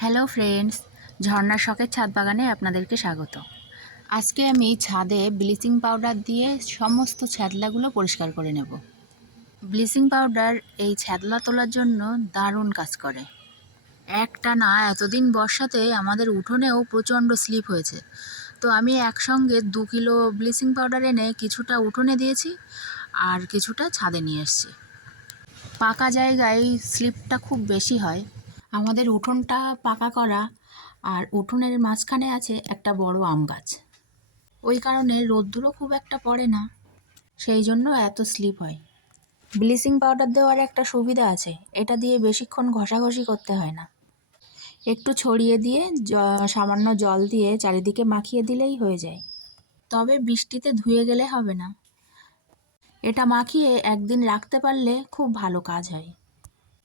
Hello friends, ঝর্ণার শখের ছাদ বাগানে আপনাদেরকে স্বাগত। আজকে আমি ছাদে ব্লিচিং পাউডার দিয়ে সমস্ত ছ্যাদলাগুলো পরিষ্কার করে নেব। ব্লিচিং পাউডার এই ছ্যাদলা তোলার জন্য দারুণ কাজ করে। একটানা এতদিন বর্ষাতে আমাদের উঠোনেও প্রচণ্ড স্লিপ হয়েছে, তো আমি একসঙ্গে 2 কিলো ব্লিচিং পাউডার এনে কিছুটা উঠোনে দিয়েছি আর কিছুটা ছাদে নিয়ে এসেছি। পাকা জায়গায় স্লিপটা খুব বেশি হয়। আমাদের উঠোনটা পাকা করা আর উঠোনের মাঝখানে আছে একটা বড় আম গাছ, ওই কারণে রোদ্দুরও খুব একটা পড়ে না, সেই জন্য এত স্লিপ হয়। ব্লিচিং পাউডার দেওয়ার একটা সুবিধা আছে, এটা দিয়ে বেশিক্ষণ ঘষাঘষি করতে হয় না। একটু ছড়িয়ে দিয়ে সামান্য জল দিয়ে চারিদিকে মাখিয়ে দিলেই হয়ে যায়। তবে বৃষ্টিতে ধুয়ে গেলে হবে না, এটা মাখিয়ে একদিন রাখতে পারলে খুব ভালো কাজ হয়।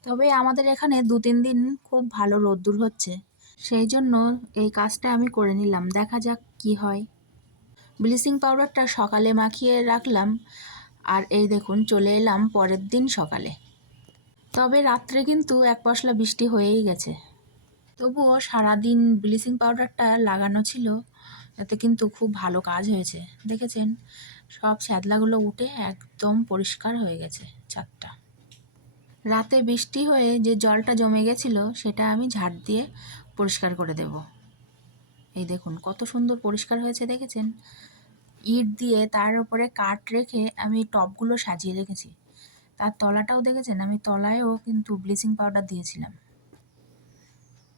তবে আমাদের এখানে 2-3 দিন খুব ভালো রোদ্দুর হচ্ছে, সেই জন্য এই কাজটা আমি করে নিলাম, দেখা যাক কি হয়। ব্লিচিং পাউডারটা সকালে মাখিয়ে রাখলাম আর এই দেখুন চলে এলাম পরের দিন সকালে। তবে রাত্রে কিন্তু এক পশলা বৃষ্টি হয়েই গেছে, তবুও সারাদিন ব্লিচিং পাউডারটা লাগানো ছিল, এতে কিন্তু খুব ভালো কাজ হয়েছে। দেখেছেন, সব ছ্যাদলাগুলো উঠে একদম পরিষ্কার হয়ে গেছে ছাদটা। রাতে বৃষ্টি হয়ে যে জলটা জমে গেছিলো সেটা আমি ঝাড় দিয়ে পরিষ্কার করে দেব। এই দেখুন কত সুন্দর পরিষ্কার হয়েছে, দেখেছেন? ইট দিয়ে তার উপরে কাঠ রেখে আমি টবগুলো সাজিয়ে রেখেছি। তার তলাটাও দেখেছেন, আমি তলায়ও কিন্তু ব্লিচিং পাউডার দিয়েছিলাম।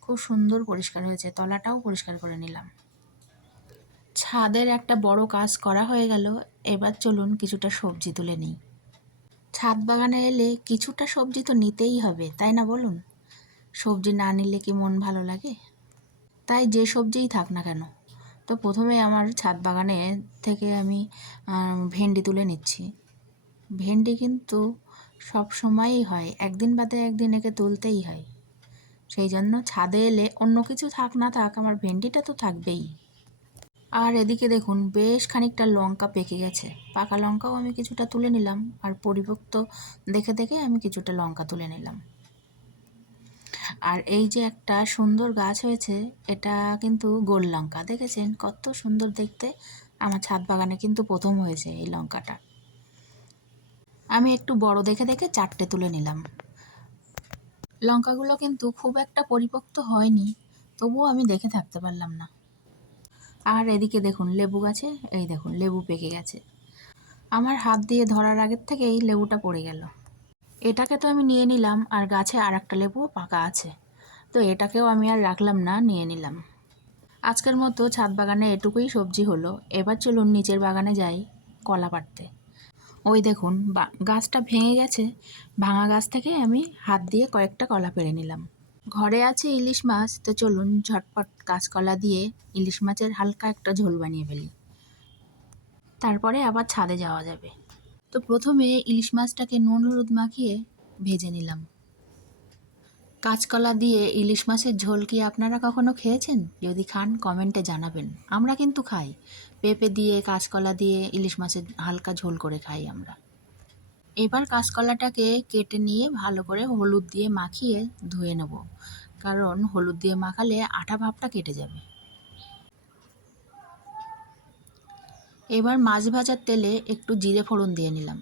খুব সুন্দর পরিষ্কার হয়েছে, তলাটাও পরিষ্কার করে নিলাম। ছাদের একটা বড় কাজ করা হয়ে গেল, এবার চলুন কিছুটা সবজি তুলে নিই। ছাদ বাগানে এলে কিছুটা সবজি তো নিতেই হবে, তাই না বলুন? সবজি না নিলে কি মন ভালো লাগে? তাই যে সবজিই থাক না কেন। তো প্রথমে আমার ছাদ বাগানে থেকে আমি ভেন্ডি তুলে নিচ্ছি। ভেন্ডি কিন্তু সব সময়ই হয়, একদিন বাদে একদিন একে তুলতেই হয়। সেই জন্য ছাদে এলে অন্য কিছু থাক না থাক আমার ভেন্ডিটা তো থাকবেই। আর এদিকে দেখুন বেশ খানিকটা লঙ্কা পেকে গেছে, পাকা লঙ্কাও আমি কিছুটা তুলে নিলাম আর পরিপক্ক দেখে দেখে আমি কিছুটা লঙ্কা তুলে নিলাম। আর এই যে একটা সুন্দর গাছ হয়েছে, এটা কিন্তু গোল লঙ্কা, দেখেছেন কত সুন্দর দেখতে। আমার ছাদ বাগানে কিন্তু প্রথম হয়েছে এই লঙ্কাটা। আমি একটু বড় দেখে দেখে 4টে তুলে নিলাম। লঙ্কাগুলো কিন্তু খুব একটা পরিপক্ক হয়নি, তবুও আমি দেখে থাকতে পারলাম না। আর এদিকে দেখুন লেবু গাছে এই দেখুন লেবু পেকে গেছে, আমার হাত দিয়ে ধরার আগের থেকেই লেবুটা পড়ে গেল। এটাকে তো আমি নিয়ে নিলাম, আর গাছে আর একটা লেবুও পাকা আছে, তো এটাকেও আমি আর রাখলাম না, নিয়ে নিলাম। আজকের মতো ছাদ বাগানে এটুকুই সবজি হলো। এবার চলুন নিচের বাগানে যাই কলা পাড়তে। ওই দেখুন গাছটা ভেঙে গেছে, ভাঙা গাছ থেকে আমি হাত দিয়ে কয়েকটা কলা পেড়ে নিলাম। ঘরে আছে ইলিশ মাছ, তো চলুন ঝটপট কাঁচকলা দিয়ে ইলিশ মাছের হালকা একটা ঝোল বানিয়ে ফেলি, তারপরে আবার ছাদে যাওয়া যাবে। তো প্রথমে ইলিশ মাছটাকে নুন হলুদ মাখিয়ে ভেজে নিলাম। কাঁচকলা দিয়ে ইলিশ মাছের ঝোল কি আপনারা কখনো খেয়েছেন? যদি খান কমেন্টে জানাবেন। আমরা কিন্তু খাই, পেঁপে দিয়ে কাঁচকলা দিয়ে ইলিশ মাছের হালকা ঝোল করে খাই আমরা। এবার কাঁচকলাটাকে কেটে নিয়ে ভালো করে হলুদ দিয়ে মাখিয়ে ধুয়ে নেব, কারণ হলুদ দিয়ে মাখালে আঠা ভাবটা কেটে যাবে। এবার মাছ ভাজার তেলে একটু জিরে ফোড়ন দিয়ে নিলাম,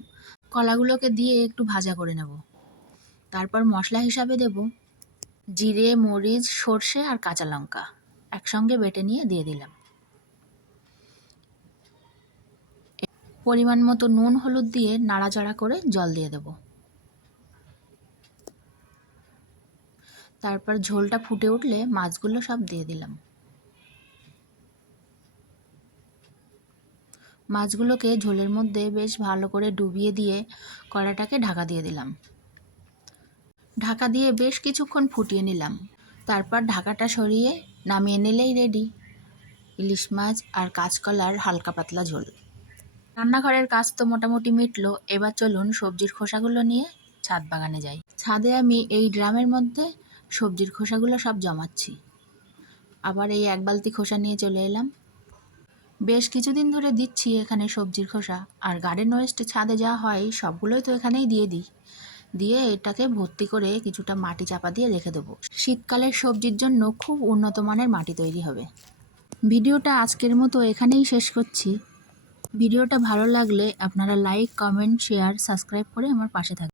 কলাগুলোকে দিয়ে একটু ভাজা করে নেব। তারপর মশলা হিসাবে দেব জিরে, মরিচ, সর্ষে আর কাঁচা লঙ্কা একসঙ্গে বেটে নিয়ে দিয়ে দিলাম। পরিমাণ মতো নুন হলুদ দিয়ে নাড়াচাড়া করে জল দিয়ে দেব। তারপর ঝোলটা ফুটে উঠলে মাছগুলো সব দিয়ে দিলাম। মাছগুলোকে ঝোলের মধ্যে বেশ ভালো করে ডুবিয়ে দিয়ে কড়াটাকে ঢাকা দিয়ে দিলাম। ঢাকা দিয়ে বেশ কিছুক্ষণ ফুটিয়ে নিলাম। তারপর ঢাকাটা সরিয়ে নামিয়ে নিলেই রেডি ইলিশ মাছ আর কাঁচকলার হালকা পাতলা ঝোল। রান্নাঘরের কাজ তো মোটামুটি মিটলো, এবার চলুন সবজির খোসাগুলো নিয়ে ছাদ বাগানে যাই। ছাদে আমি এই ড্রামের মধ্যে সবজির খোসাগুলো সব জমাচ্ছি। আবার এই 1 বালতি খোসা নিয়ে চলে এলাম। বেশ কিছুদিন ধরে দিচ্ছি এখানে সবজির খোসা, আর গার্ডেন ওয়েস্টে ছাদে যা হয় সবগুলোই তো এখানেই দিয়ে দিই। দিয়ে এটাকে ভর্তি করে কিছুটা মাটি চাপা দিয়ে রেখে দেবো। শীতকালের সবজির জন্য খুব উন্নত মানের মাটি তৈরি হবে। ভিডিওটা আজকের মতো এখানেই শেষ করছি। ভিডিওটা ভালো লাগলে আপনারা লাইক, কমেন্ট, শেয়ার, সাবস্ক্রাইব করে আমার পাশে থাকবেন।